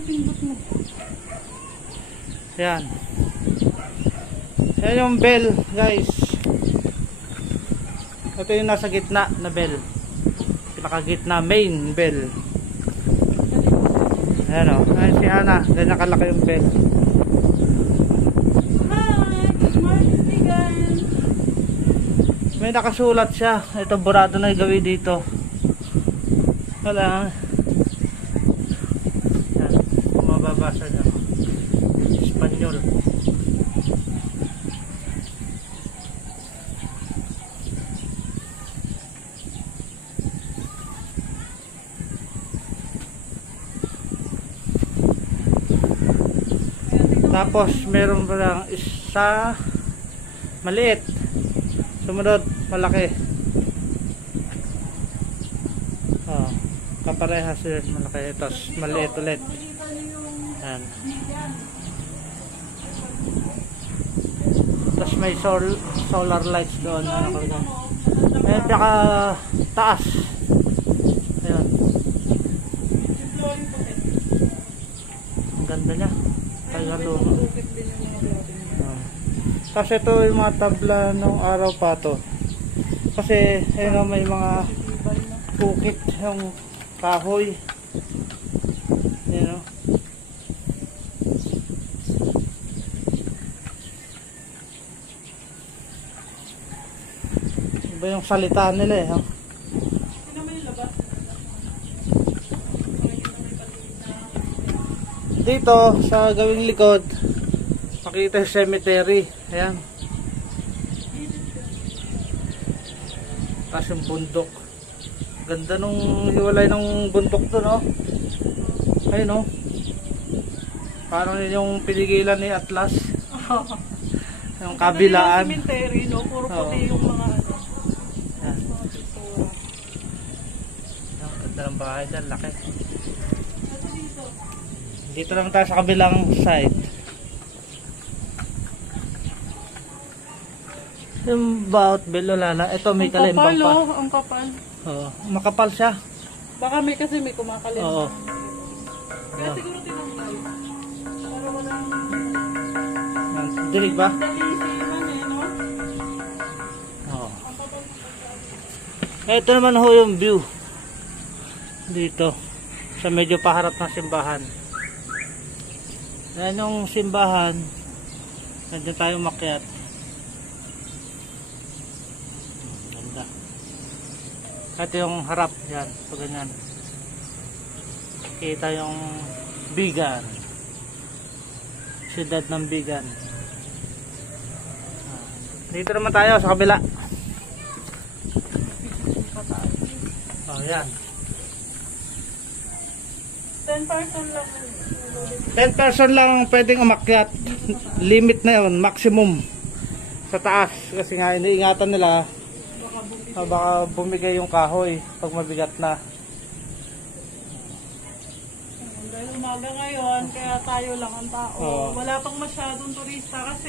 napindot mo? Yan. Yan yung bell, guys. Ito yung nasa gitna na bell. Pinakagitna, main bell. Ayan o. Ayan si Hana. Ganyan kalaki yung bell. May nakasulat siya. Ito burado na gawin dito. Wala. Yan. Kung mababasa niya. Espanyol. Tapos meron pa lang isa maliit. Sumunod malaki. Oh, kaparehas sila malaki. Ito maliit ulit. Yan. Tapos may solar lights doon. Ano ka? Ayan, tsaka taas. Ayan. Ang ganda niya. Kasi ito yung mga tabla ng araw pa to. Kasi ayun, may mga bukit yung kahoy. Ayun, iba yung salita nila eh. Dito sa gawing likod makita yung cemetery. Ayan. Tapos yung bundok. Ganda nung hiwalay ng bundok to, no? Ayun, no? Parang yung pinigilan ni Atlas. Yung kabilaan. Yung cemetery, no? Puro puti yung mga ano. Ayan. Ang ganda ng bahay dyan. Laki. Dito naman tayo sa kabilang side. Yung bawat belo lala. Ito may kalimbang pa. Ang kapal. Oo, makapal siya. Baka may kasi may kumakalim. Oo. Kaya siguro tinanggal. Para walang... Dinig ba? Dalisiman eh, no? Oo. Ito naman ho yung view. Dito. Sa medyo paharap ng simbahan. Ayan yung simbahan. Nandiyan tayo umakyat. Ganda. Ito yung harap. Yan. So ganyan. Kita yung Bigan. Siyudad ng Bigan. Dito naman tayo sa kabila. Oh, yan. 10% lang. 10 person lang pwedeng umakyat. Limit na yun, maximum sa taas. Kasi nga iniingatan nila baka bumigay yung kahoy pag mabigat na. Dahil umaga ngayon, kaya tayo lang ang tao. Oo. Wala pang masyadong turista kasi